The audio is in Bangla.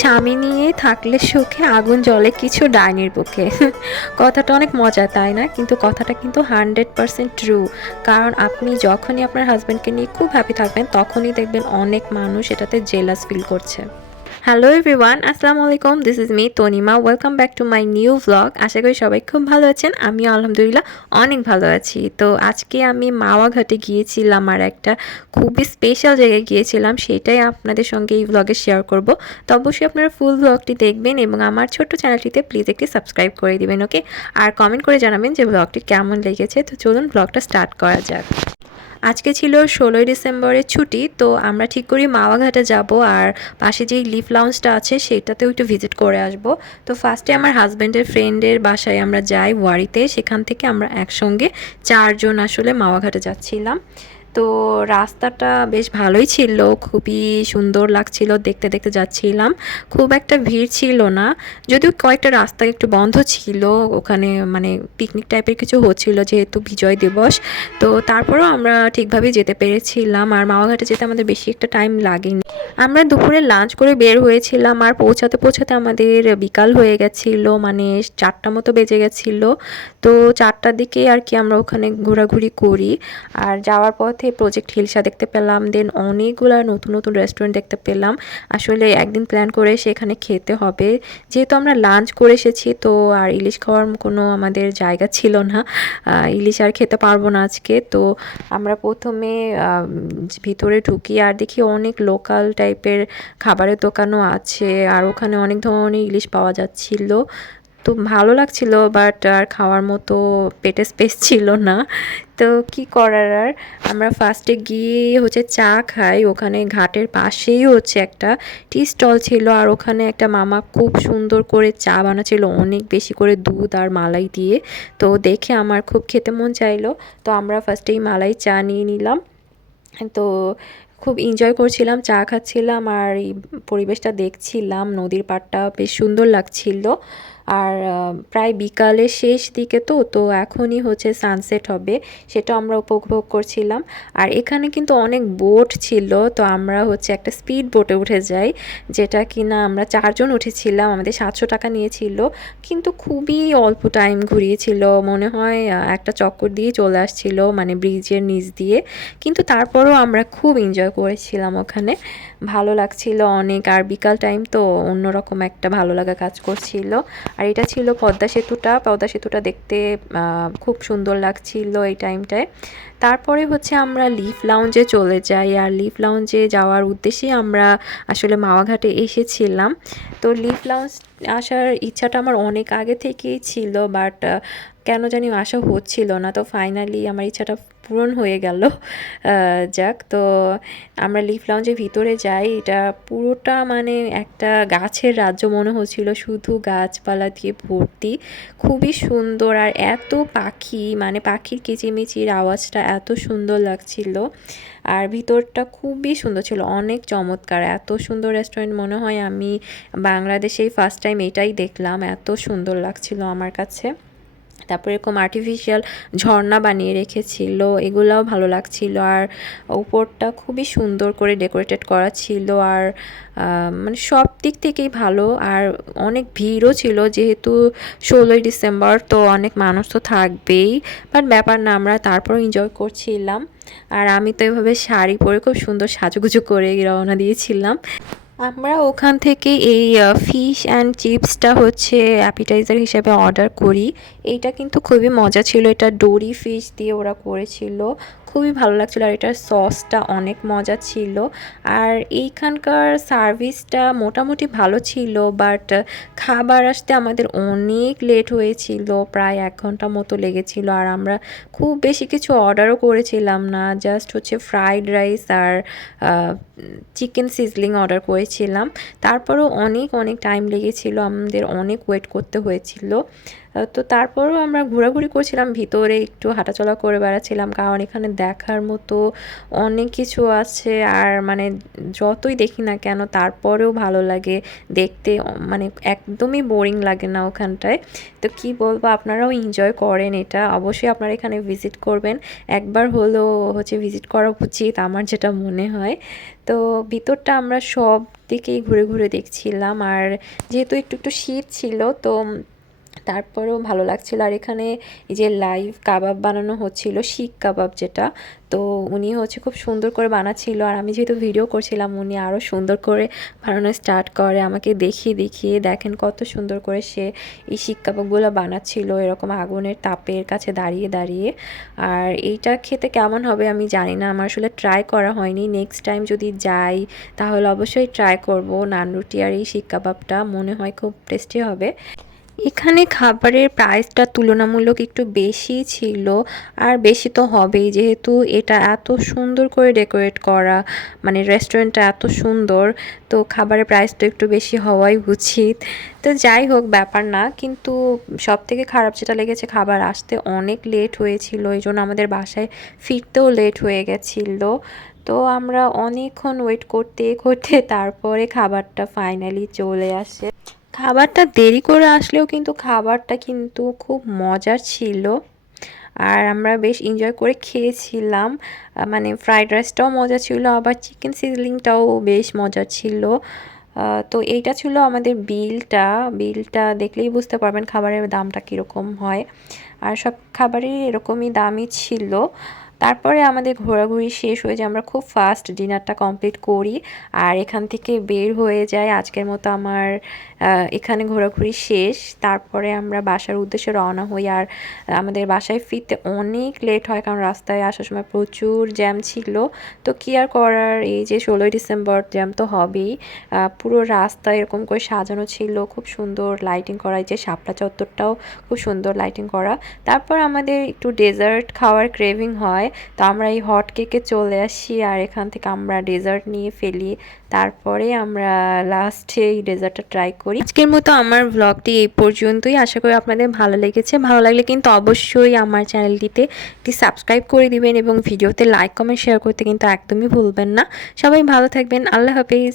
স্বামী নিয়ে থাকলে সুখে আগুন জ্বলে কিছু ডাইনির বুকে। কথাটা অনেক মজা তাই না? কিন্তু কথাটা কিন্তু 100% ট্রু। কারণ আপনি যখনই আপনার হাজব্যান্ডকে নিয়ে খুব হ্যাপি থাকবেন তখনই দেখবেন অনেক মানুষ এটাতে জেলাস ফিল করছে। হ্যালো এভরিওয়ান, আসসালামু আলাইকুম। This is me Tanima. Welcome back to my new vlog. আশা করি সবাই খুব ভালো আছেন। আমিও আলহামদুলিল্লাহ অনেক ভালো আছি। তো আজকে আমি মাওয়া ঘাটে গিয়েছিলাম আর একটা খুবই স্পেশাল জায়গায় গিয়েছিলাম, সেটাই আপনাদের সঙ্গে এই ভ্লগে শেয়ার করব। তো অবশ্যই আপনারা ফুল ভ্লগটি দেখবেন এবং আমার ছোট্ট চ্যানেলটিতে প্লিজ একটি সাবস্ক্রাইব করে দিবেন, ওকে? আর কমেন্ট করে জানাবেন যে ভ্লগটি কেমন লেগেছে। তো চলুন ভ্লগটা স্টার্ট করা যাক। আজকে ছিল 16ই ডিসেম্বরের ছুটি, তো আমরা ঠিক করি মাওয়া ঘাটে যাব আর পাশে যেই লিফ লাউঞ্জটা আছে সেটাতেও একটু ভিজিট করে আসব। তো ফার্স্টে আমার হাজব্যান্ডের ফ্রেন্ডের বাসায় আমরা যাই ওয়ারিতে, সেখান থেকে আমরা একসঙ্গে 4 জন আসলে মাওয়া ঘাটে যাচ্ছিলাম। তো রাস্তাটা বেশ ভালোই ছিল, খুবই সুন্দর লাগছিল, দেখতে দেখতে যাচ্ছিলাম। খুব একটা ভিড় ছিল না, যদিও কয়েকটা রাস্তা একটু বন্ধ ছিল, ওখানে মানে পিকনিক টাইপের কিছু হচ্ছিল যেহেতু বিজয় দিবস। তো তারপরেও আমরা ঠিকভাবে যেতে পেরেছিলাম আর মাওয়াঘাটে যেতে আমাদের বেশি একটা টাইম লাগেনি। আমরা দুপুরে লাঞ্চ করে বের হয়েছিলাম আর পৌঁছাতে পৌঁছাতে আমাদের বিকাল হয়ে গেছিলো, মানে 4টা মতো বেজে গেছিলো। তো 4টার দিকে আর কি আমরা ওখানে ঘোরাঘুরি করি আর যাওয়ার পথে প্রজেক্ট হিলসা দেখতে পেলাম, দেন অনেকগুলো নতুন নতুন রেস্টুরেন্ট দেখতে পেলাম। আসলে একদিন প্ল্যান করে সেখানে খেতে হবে, যেহেতু আমরা লাঞ্চ করে এসেছি তো আর ইলিশ খাওয়ার কোনো আমাদের জায়গা ছিল না। ইলিশ আর খেতে পারবো না আজকে। তো আমরা প্রথমে ভিতরে ঢুকি আর দেখি অনেক লোকাল টাইপের খাবারের দোকানও আছে আর ওখানে অনেক ধরনের ইলিশ পাওয়া যাচ্ছিল। তো ভালো লাগছিল, বাট আর খাওয়ার মতো পেটে স্পেস ছিল না। তো কি করার আর, আমরা ফার্স্টে গিয়ে হচ্ছে চা খাই। ওখানে ঘাটের পাশেই হচ্ছে একটা টি স্টল ছিল আর ওখানে একটা মামা খুব সুন্দর করে চা বানাচ্ছিল, অনেক বেশি করে দুধ আর মালাই দিয়ে। তো দেখে আমার খুব খেতে মন চাইলো, তো আমরা ফার্স্টেই মালাই চা নিয়ে নিলাম। তো খুব এনজয় করছিলাম, চা খাচ্ছিলাম আর এই পরিবেশটা দেখছিলাম, নদীর পাড়টা বেশ সুন্দর লাগছিল। আর প্রায় বিকালের শেষ দিকে তো তো এখনই হচ্ছে সানসেট হবে, সেটা আমরা উপভোগ করছিলাম। আর এখানে কিন্তু অনেক বোট ছিল, তো আমরা হচ্ছে একটা স্পিড বোটে উঠে যাই, যেটা কিনা আমরা 4 জন উঠেছিলাম, আমাদের 700 টাকা নিয়েছিল। কিন্তু খুবই অল্প টাইম ঘুরিয়েছিল, মনে হয় একটা চক্কর দিয়ে চলে আসছিল, মানে ব্রিজের নিচ দিয়ে। কিন্তু তারপরও আমরা খুব এনজয় করেছিলাম ওখানে, ভালো লাগছিল অনেক। আর বিকাল টাইম তো অন্যরকম একটা ভালো লাগা কাজ করছিল। আর এটা ছিল পদ্মা সেতুটা দেখতে খুব সুন্দর লাগছিল এই টাইমটায়। তারপরে হচ্ছে আমরা লিফ লাউঞ্জে চলে যাই আর লিফ লাউঞ্জে যাওয়ার উদ্দেশ্যে আমরা আসলে মাওয়াঘাটে এসেছিলাম। তো লিফ লাউঞ্জ আসার ইচ্ছাটা আমার অনেক আগে থেকেই ছিল, বাট কেন জানি আসা হচ্ছিল না। তো ফাইনালি আমার ইচ্ছাটা পূরণ হয়ে গেল। যাক, তো আমরা লিফ লাউঞ্জের ভিতরে যাই, এটা পুরোটা মানে একটা গাছের রাজ্য মনে হচ্ছিল, শুধু গাছপালা দিয়ে ভর্তি, খুবই সুন্দর। আর এত পাখি, মানে পাখির কিচিমিচির আওয়াজটা এত সুন্দর লাগছিল। আর ভিতরটা খুবই সুন্দর ছিল, অনেক চমৎকার, এত সুন্দর রেস্টুরেন্ট মনে হয় আমি বাংলাদেশেই ফার্স্ট টাইম এটাই দেখলাম, এত সুন্দর লাগছিল আমার কাছে। তারপরে এরকম আর্টিফিশিয়াল ঝর্ণা বানিয়ে রেখেছিল, এগুলাও ভালো লাগছিল। আর উপরটা খুবই সুন্দর করে ডেকোরেটেড করা ছিল আর মানে সব দিক থেকেই ভালো। আর অনেক ভিড়ও ছিল, যেহেতু 16ই ডিসেম্বর তো অনেক মানুষ তো থাকবেই, বাট ব্যাপার না, আমরা তারপরও এনজয় করছিলাম। আর আমি তো এভাবে শাড়ি পরে খুব সুন্দর সাজুগুজু করে রওনা দিয়েছিলাম। আমরা ওখান থেকে এই ফিশ অ্যান্ড চিপসটা হচ্ছে অ্যাপিটাইজার হিসেবে অর্ডার করি। এইটা কিন্তু খুবই মজা ছিল, এটা ডোরি ফিশ দিয়ে ওরা করেছিল, খুবই ভালো লাগছিল। আর এটার সসটা অনেক মজা ছিল। আর এইখানকার সার্ভিসটা মোটামুটি ভালো ছিল, বাট খাবার আসতে আমাদের অনেক লেট হয়েছিল, প্রায় 1 ঘন্টা মতো লেগেছিল। আর আমরা খুব বেশি কিছু অর্ডারও করেছিলাম না, জাস্ট হচ্ছে ফ্রাইড রাইস আর চিকেন সিজলিং অর্ডার করেছিলাম। তারপরেও অনেক অনেক টাইম লেগেছিল, আমাদের অনেক ওয়েট করতে হয়েছিল। তো তারপরেও আমরা ঘোরাঘুরি করছিলাম, ভিতরে একটু হাঁটাচলা করে বেড়াচ্ছিলাম, কারণ এখানে দেখার মতো অনেক কিছু আছে। আর মানে যতই দেখি না কেন তারপরেও ভালো লাগে দেখতে, মানে একদমই বোরিং লাগে না ওখানটায়। তো কি বলবো, আপনারাও এনজয় করেন এটা, অবশ্যই আপনারা এখানে ভিজিট করবেন, একবার হলেও হচ্ছে ভিজিট করা উচিত আমার যেটা মনে হয়। তো ভিতরটা আমরা সব দিকেই ঘুরে ঘুরে দেখছিলাম, আর যেহেতু একটু একটু শীত ছিল তো তারপরেও ভালো লাগছিল। আর এখানে এই যে লাইভ কাবাব বানানো হচ্ছিল, শিক কাবাব যেটা, তো উনি হচ্ছে খুব সুন্দর করে বানাচ্ছিল, আর আমি যেহেতু ভিডিও করছিলাম উনি আরও সুন্দর করে বানানো স্টার্ট করে, আমাকে দেখিয়ে দেখিয়ে দেখেন কত সুন্দর করে সে এই শিক কাবাবগুলো বানাচ্ছিল এরকম আগুনের তাপের কাছে দাঁড়িয়ে দাঁড়িয়ে। আর এইটা খেতে কেমন হবে আমি জানি না, আমার আসলে ট্রাই করা হয়নি, নেক্সট টাইম যদি যাই তাহলে অবশ্যই ট্রাই করব নান রুটি আর এই শিক কাবাবটা, মনে হয় খুব টেস্টি হবে। এখানে খাবারের প্রাইসটা তুলনামূলক একটু বেশি ছিল, আর বেশি তো হবেই যেহেতু এটা এত সুন্দর করে ডেকোরেট করা, মানে রেস্টুরেন্টটা এত সুন্দর, তো খাবারের প্রাইস তো একটু বেশি হওয়াই উচিত। তো যাই হোক ব্যাপার না, কিন্তু সবথেকে খারাপ যেটা লেগেছে খাবার আসতে অনেক লেট হয়েছিল, এই জন্য আমাদের বাসায় ফিরতেও লেট হয়ে গেছিলো। তো আমরা অনেকক্ষণ ওয়েট করতে করতে তারপরে খাবারটা ফাইনালি চলে আসে। খাবারটা দেরি করে আসলেও কিন্তু খাবারটা কিন্তু খুব মজার ছিল, আর আমরা বেশ এনজয় করে খেয়েছিলাম। মানে ফ্রাইড রাইসটাও মজা ছিল, আবার চিকেন সিজলিংটাও বেশ মজা ছিল। তো এইটা ছিল আমাদের বিলটা, বিলটা দেখলেই বুঝতে পারবেন খাবারের দামটা কীরকম হয়, আর সব খাবারই এরকমই দামই ছিল। তারপরে আমাদের ঘোরাঘুরি শেষ হয়ে যায়, আমরা খুব ফাস্ট ডিনারটা কমপ্লিট করি আর এখান থেকে বের হয়ে যাই। আজকের মতো আমার এখানে ঘোরাঘুরি শেষ। তারপরে আমরা বাসার উদ্দেশ্যে রওনা হই, আর আমাদের বাসায় ফিরতে অনেক লেট হয়, কারণ রাস্তায় আসার সময় প্রচুর জ্যাম ছিল। তো কী আর করার, এই যে 16ই ডিসেম্বর জ্যাম তো হবেই। পুরো রাস্তা এরকম করে সাজানো ছিল, খুব সুন্দর লাইটিং করা, এই যে শাপলা চত্বরটাও খুব সুন্দর লাইটিং করা। তারপর আমাদের একটু ডেজার্ট খাওয়ার ক্রেভিং হয়, তো আমরা এই হট কেকে চলে আসি, আর এখান থেকে আমরা ডেজার্ট নিয়ে ফেলি। তারপরে আমরা লাস্টে এই ডেজার্টটা ট্রাই করি। আজকের মতো আমার ব্লগটি এই পর্যন্তই, আশা করি আপনাদের ভালো লেগেছে। ভালো লাগলে কিন্তু অবশ্যই আমার চ্যানেলটিতে একটি সাবস্ক্রাইব করে দিবেন, এবং ভিডিওতে লাইক কমেন্ট শেয়ার করতে কিন্তু একদমই ভুলবেন না। সবাই ভালো থাকবেন, আল্লাহ হাফেজ।